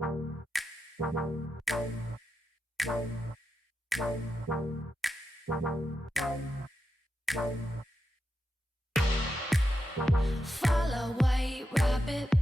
Follow white rabbit.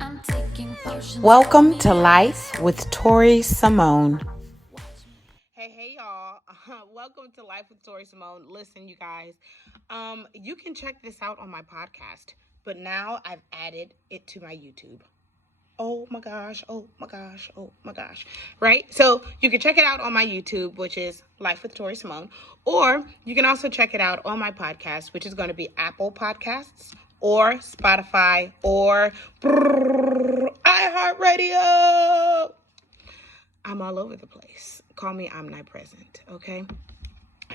I'm taking potions. Welcome to Life with Tori Simone. Hey, y'all. Welcome to Life with Tori Simone. Listen, you guys, you can check this out on my podcast, but now I've added it to my YouTube. Oh my gosh, oh my gosh, oh my gosh. Right? So you can check it out on my YouTube, which is Life with Tori Simone, or you can also check it out on my podcast, which is going to be Apple Podcasts or Spotify or iHeartRadio. I'm all over the place. Call me omnipresent, okay?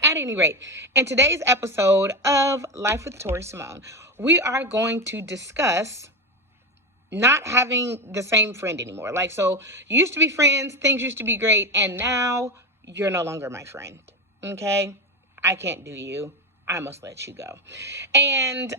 At any rate, in today's episode of Life with Tori Simone, we are going to discuss not having the same friend anymore. Like, so you used to be friends, things used to be great, and now you're no longer my friend, okay? I can't do you. I must let you go. And,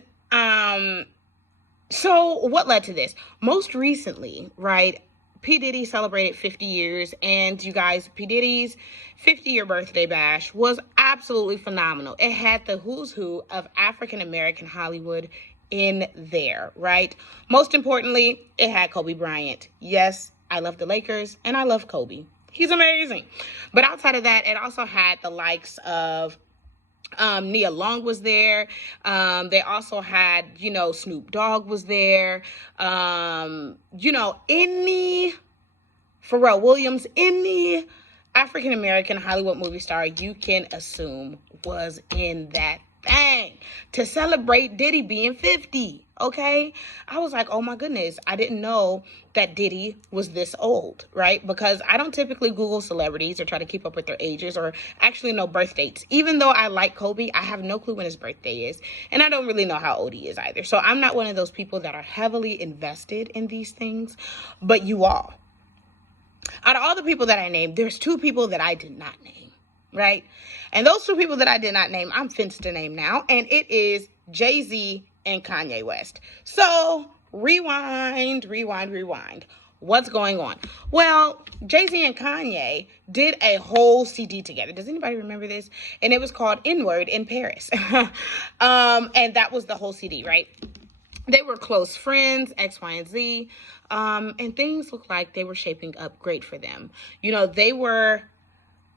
so what led to this? Most recently, right, P. Diddy celebrated 50 years, and you guys, P. Diddy's 50-year birthday bash was absolutely phenomenal. It had the who's who of African-American Hollywood in there, right? Most importantly, it had Kobe Bryant. Yes, I love the Lakers, and I love Kobe. He's amazing. But outside of that, it also had the likes of Nia Long was there. They also had, Snoop Dogg was there. Any Pharrell Williams, any African-American Hollywood movie star you can assume was in that thing to celebrate Diddy being 50. Okay. I was like, oh my goodness. I didn't know that Diddy was this old, right? Because I don't typically Google celebrities or try to keep up with their ages or actually know birth dates. Even though I like Kobe, I have no clue when his birthday is. And I don't really know how old he is either. So I'm not one of those people that are heavily invested in these things, but you all. Out of all the people that I named, there's two people that I did not name, right? And those two people that I did not name, I'm fenced to name now, and it is Jay-Z and Kanye West. So, rewind. What's going on? Well, Jay-Z and Kanye did a whole CD together. Does anybody remember this? And it was called N-Word in Paris. And that was the whole CD, right? They were close friends, X, Y, and Z, and things looked like they were shaping up great for them. They were,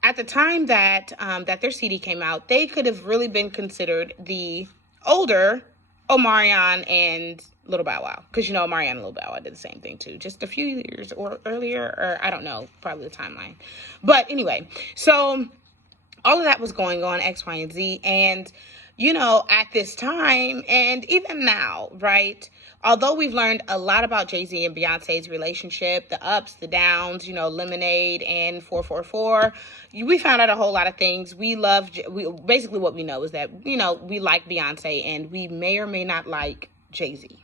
at the time that their CD came out, they could have really been considered the older Omarion and Little Bow Wow. Because, Omarion and Little Bow Wow did the same thing, too. Just a few years or earlier, or I don't know, probably the timeline. But anyway, so all of that was going on, X, Y, and Z, and at this time, and even now, right? Although we've learned a lot about Jay-Z and Beyonce's relationship, the ups, the downs, Lemonade and 444, we found out a whole lot of things. Basically what we know is that, we like Beyonce and we may or may not like Jay-Z,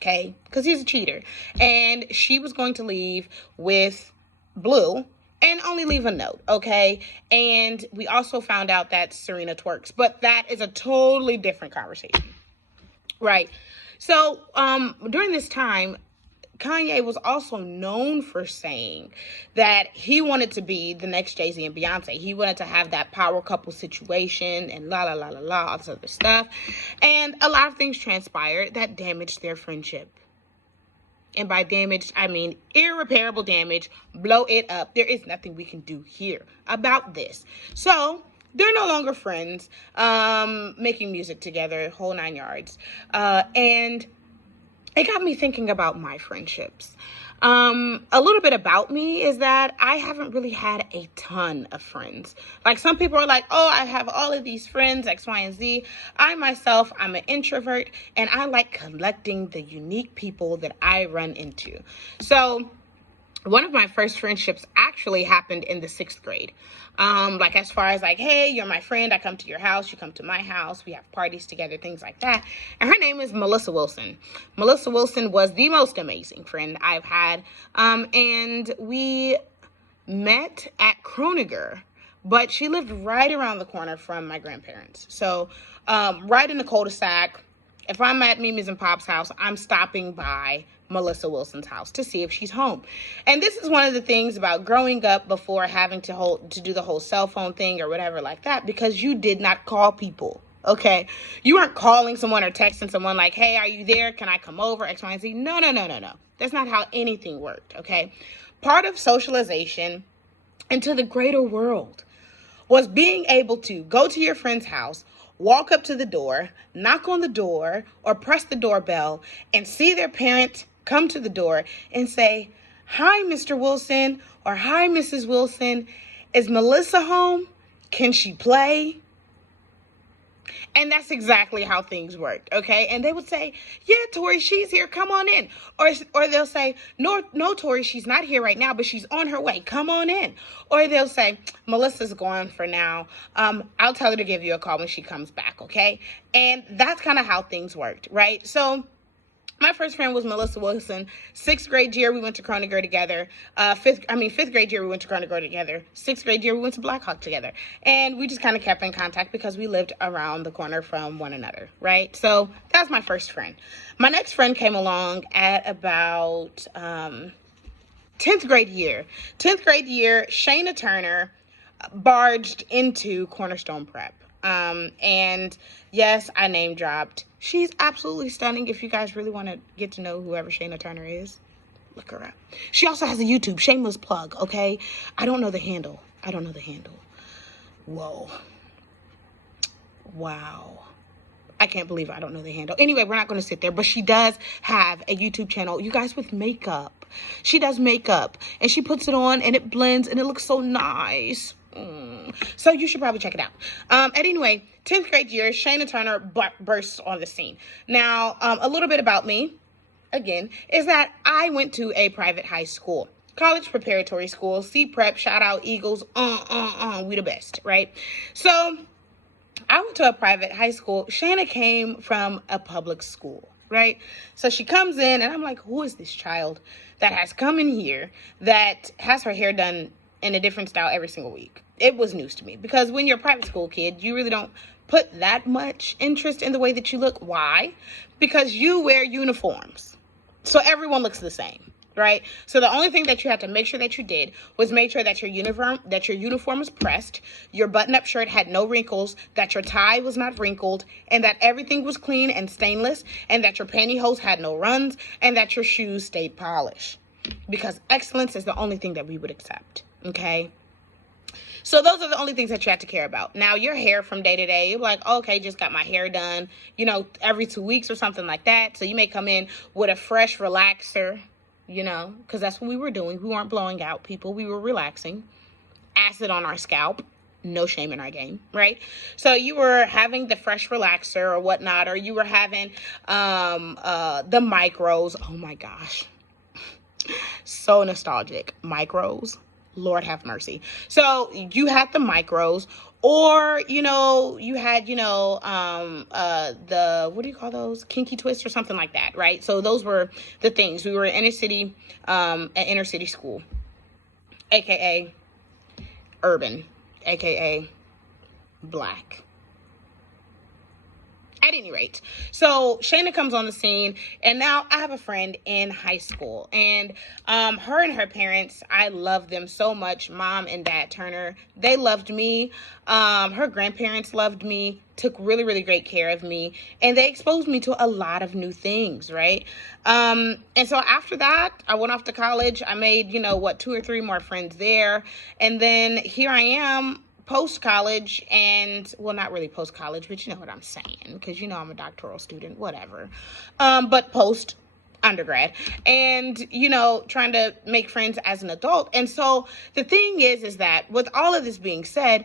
okay? Because he's a cheater. And she was going to leave with Blue, and only leave a note, okay? And we also found out that Serena twerks, but that is a totally different conversation, right? So during this time, Kanye was also known for saying that he wanted to be the next Jay-Z and Beyonce. He wanted to have that power couple situation and all this other stuff. And a lot of things transpired that damaged their friendship. And by damaged, I mean irreparable damage. Blow it up. There is nothing we can do here about this. So they're no longer friends, making music together, whole 9 yards. And it got me thinking about my friendships. A little bit about me is that I haven't really had a ton of friends. Like, some people are like, oh, I have all of these friends, X, Y, and Z. I myself, I'm an introvert, and I like collecting the unique people that I run into. So one of my first friendships actually happened in the 6th grade. As far as hey, you're my friend, I come to your house, you come to my house, we have parties together, things like that. And her name is Melissa Wilson. Melissa Wilson was the most amazing friend I've had. And we met at Kroninger, but she lived right around the corner from my grandparents. So, right in the cul-de-sac. If I'm at Mimi's and Pop's house, I'm stopping by Melissa Wilson's house to see if she's home. And this is one of the things about growing up before having to do the whole cell phone thing or whatever like that, because you did not call people. Okay, you weren't calling someone or texting someone like, hey, are you there? Can I come over? X, Y, and Z. No. That's not how anything worked. Okay, part of socialization into the greater world was being able to go to your friend's house, walk up to the door, knock on the door, or press the doorbell and see their parent come to the door and say, hi, Mr. Wilson, or hi, Mrs. Wilson. Is Melissa home? Can she play? And that's exactly how things worked, okay? And they would say, yeah, Tori, she's here. Come on in. Or they'll say, no, Tori, she's not here right now, but she's on her way. Come on in. Or they'll say, Melissa's gone for now. I'll tell her to give you a call when she comes back, okay? And that's kind of how things worked, right? So my first friend was Melissa Wilson. 6th grade year, we went to Kroninger together. 5th grade year, we went to Kroninger together. 6th grade year, we went to Blackhawk together. And we just kind of kept in contact because we lived around the corner from one another, right? So that was my first friend. My next friend came along at about 10th grade year. 10th grade year, Shayna Turner barged into Cornerstone Prep. And yes, I name dropped. She's absolutely stunning. If you guys really want to get to know whoever Shayna Turner is, look her up. She also has a YouTube, shameless plug, okay? I don't know the handle. Whoa. Wow. I can't believe I don't know the handle. Anyway, we're not going to sit there, but she does have a YouTube channel, you guys, with makeup. She does makeup, and she puts it on, and it blends, and it looks so nice. So you should probably check it out. Anyway, 10th grade year, Shayna Turner bursts on the scene. Now, a little bit about me, again, is that I went to a private high school, college preparatory school, C-Prep, shout out Eagles, we the best, right? So I went to a private high school. Shayna came from a public school, right? So she comes in, and I'm like, who is this child that has come in here that has her hair done in a different style every single week? It was news to me, because when you're a private school kid, you really don't put that much interest in the way that you look. Why? Because you wear uniforms. So everyone looks the same, right? So the only thing that you had to make sure that you did was make sure that your uniform was pressed, your button-up shirt had no wrinkles, that your tie was not wrinkled, and that everything was clean and stainless, and that your pantyhose had no runs, and that your shoes stayed polished. Because excellence is the only thing that we would accept. Okay, so those are the only things that you have to care about. Now, your hair from day to day, you're like, okay, just got my hair done, every 2 weeks or something like that. So you may come in with a fresh relaxer, because that's what we were doing. We weren't blowing out people. We were relaxing. Acid on our scalp. No shame in our game, right? So you were having the fresh relaxer or whatnot, or you were having the micros. Oh my gosh. So nostalgic. Micros. Lord have mercy. So you had the micros, or, you had, the, what do you call those? Kinky twist or something like that, right? So those were the things. We were inner city, an inner city school, AKA urban, AKA black. At any rate, so Shayna comes on the scene, and now I have a friend in high school, and her and her parents, I love them so much. Mom and Dad Turner, they loved me. Her grandparents loved me, took really, really great care of me, and they exposed me to a lot of new things, right? And so after that, I went off to college. I made, 2 or 3 more friends there, and then here I am, post-college, and well, not really post-college, but you know what I'm saying, because I'm a doctoral student, whatever, but post-undergrad, and trying to make friends as an adult. And so the thing is that with all of this being said,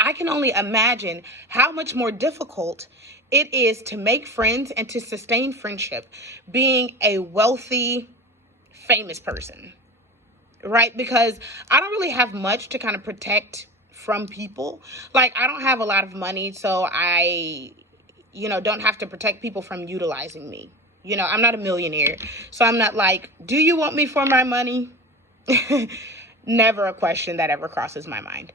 I can only imagine how much more difficult it is to make friends and to sustain friendship being a wealthy, famous person, right? Because I don't really have much to kind of protect from people. Like, I don't have a lot of money, so I, don't have to protect people from utilizing me. I'm not a millionaire, so I'm not like, do you want me for my money? Never a question that ever crosses my mind.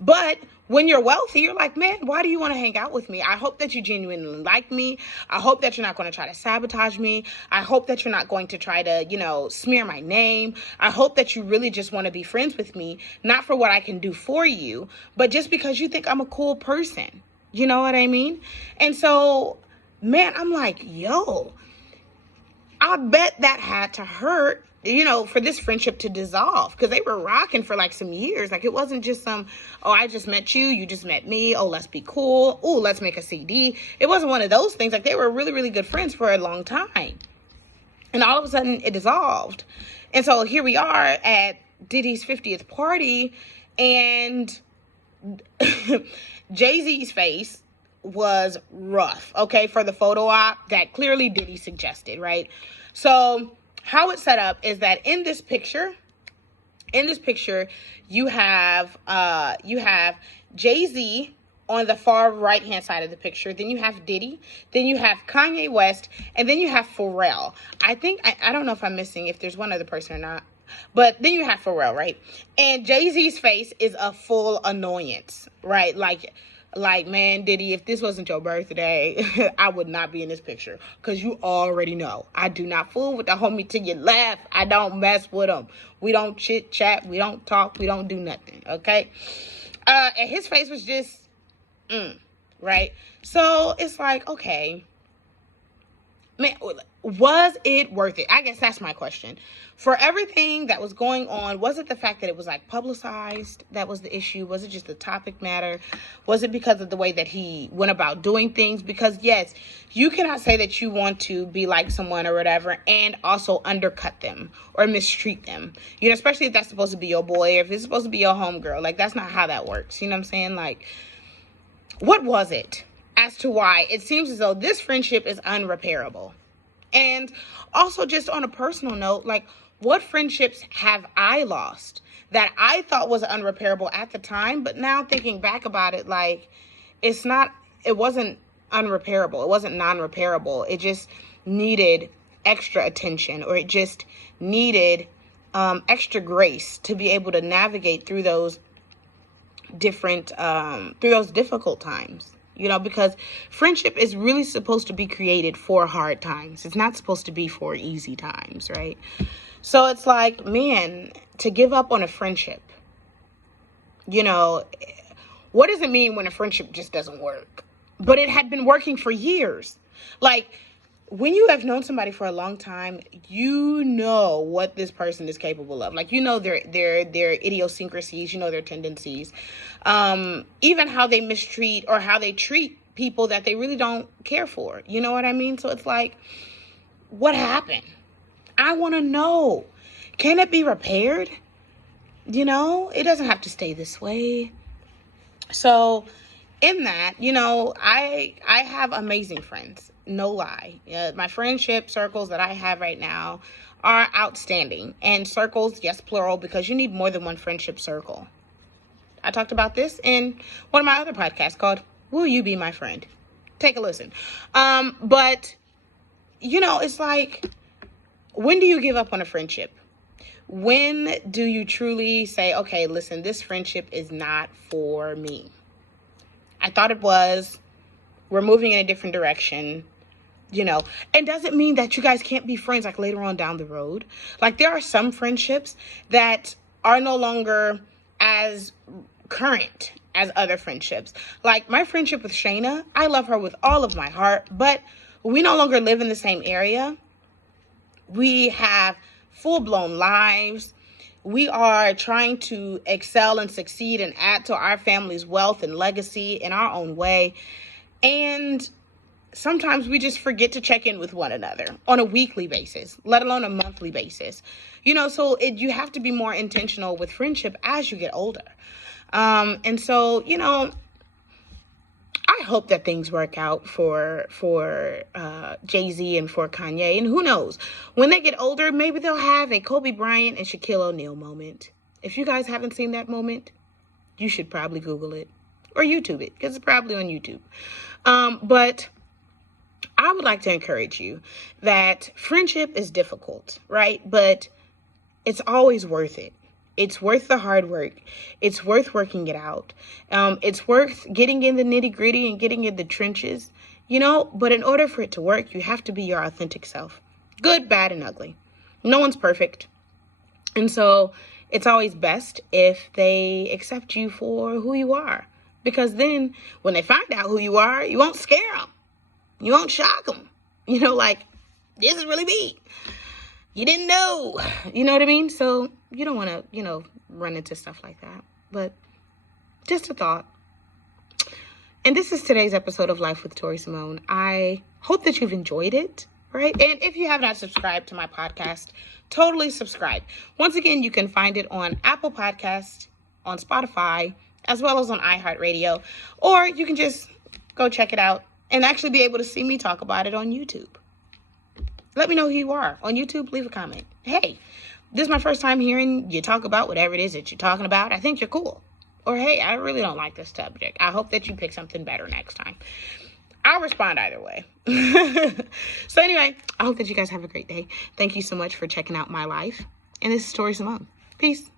But when you're wealthy, you're like, man, why do you want to hang out with me? I hope that you genuinely like me. I hope that you're not going to try to sabotage me. I hope that you're not going to try to, smear my name. I hope that you really just want to be friends with me, not for what I can do for you, but just because you think I'm a cool person. You know what I mean? And so, man, I'm like, yo, I bet that had to hurt, for this friendship to dissolve, because they were rocking for like some years. Like, it wasn't just oh, I just met you, you just met me, oh, let's be cool, oh, let's make a CD. It wasn't one of those things. Like, they were really, really good friends for a long time. And all of a sudden, it dissolved. And so here we are at Diddy's 50th party, and Jay-Z's face was rough, okay, for the photo op that clearly Diddy suggested, right? So how it's set up is that in this picture, you have Jay-Z on the far right hand side of the picture. Then you have Diddy, then you have Kanye West, and then you have Pharrell. I think I don't know if I'm missing, if there's one other person or not. But then you have Pharrell, right? And Jay-Z's face is a full annoyance, right? Like, man, Diddy, if this wasn't your birthday, I would not be in this picture. Because you already know, I do not fool with the homie to your left. I don't mess with him. We don't chit chat. We don't talk. We don't do nothing, okay? And his face was just, right? So it's like, okay, man, was it worth it? I guess that's my question. For everything that was going on, was it the fact that it was like publicized that was the issue? Was it just the topic matter? Was it because of the way that he went about doing things? Because yes, you cannot say that you want to be like someone or whatever and also undercut them or mistreat them. Especially if that's supposed to be your boy or if it's supposed to be your homegirl. Like, that's not how that works. You know what I'm saying? Like, what was it as to why it seems as though this friendship is unrepairable? And also, just on a personal note, like, what friendships have I lost that I thought was unrepairable at the time, but now thinking back about it, like, it wasn't unrepairable. It wasn't non-repairable. It just needed extra attention, or it just needed extra grace to be able to navigate through those difficult times. Because friendship is really supposed to be created for hard times. It's not supposed to be for easy times, right? So it's like, man, to give up on a friendship, what does it mean when a friendship just doesn't work? But it had been working for years. Like, when you have known somebody for a long time, you know what this person is capable of. Like, their idiosyncrasies, their tendencies, even how they mistreat or how they treat people that they really don't care for. You know what I mean? So it's like, what happened? I want to know. Can it be repaired? It doesn't have to stay this way. So in that, I have amazing friends. No lie. My friendship circles that I have right now are outstanding. And circles, yes, plural, because you need more than one friendship circle. I talked about this in one of my other podcasts called Will You Be My Friend? Take a listen. But, it's like, when do you give up on a friendship? When do you truly say, okay, listen, this friendship is not for me? I thought it was. We're moving in a different direction. And doesn't mean that you guys can't be friends like later on down the road. Like, there are some friendships that are no longer as current as other friendships. Like, my friendship with Shayna, I love her with all of my heart, but we no longer live in the same area. We have full-blown lives. We are trying to excel and succeed and add to our family's wealth and legacy in our own way. And sometimes we just forget to check in with one another on a weekly basis, let alone a monthly basis. So you have to be more intentional with friendship as you get older. And so, I hope that things work out for Jay-Z and for Kanye. And who knows, when they get older, maybe they'll have a Kobe Bryant and Shaquille O'Neal moment. If you guys haven't seen that moment, you should probably Google it or YouTube it, because it's probably on YouTube. But I would like to encourage you that friendship is difficult, right? But it's always worth it. It's worth the hard work. It's worth working it out. It's worth getting in the nitty gritty and getting in the trenches, but in order for it to work, you have to be your authentic self. Good, bad, and ugly. No one's perfect. And so it's always best if they accept you for who you are. Because then when they find out who you are, you won't scare them. You won't shock them. Like, this is really me. You didn't know. You know what I mean? So you don't want to, run into stuff like that. But just a thought. And this is today's episode of Life with Tori Simone. I hope that you've enjoyed it, right? And if you have not subscribed to my podcast, totally subscribe. Once again, you can find it on Apple Podcasts, on Spotify, as well as on iHeartRadio. Or you can just go check it out and actually be able to see me talk about it on YouTube. Let me know who you are. On YouTube, leave a comment. Hey, this is my first time hearing you talk about whatever it is that you're talking about. I think you're cool. Or, hey, I really don't like this subject. I hope that you pick something better next time. I'll respond either way. So anyway, I hope that you guys have a great day. Thank you so much for checking out my life. And this is Tori Simone. Peace.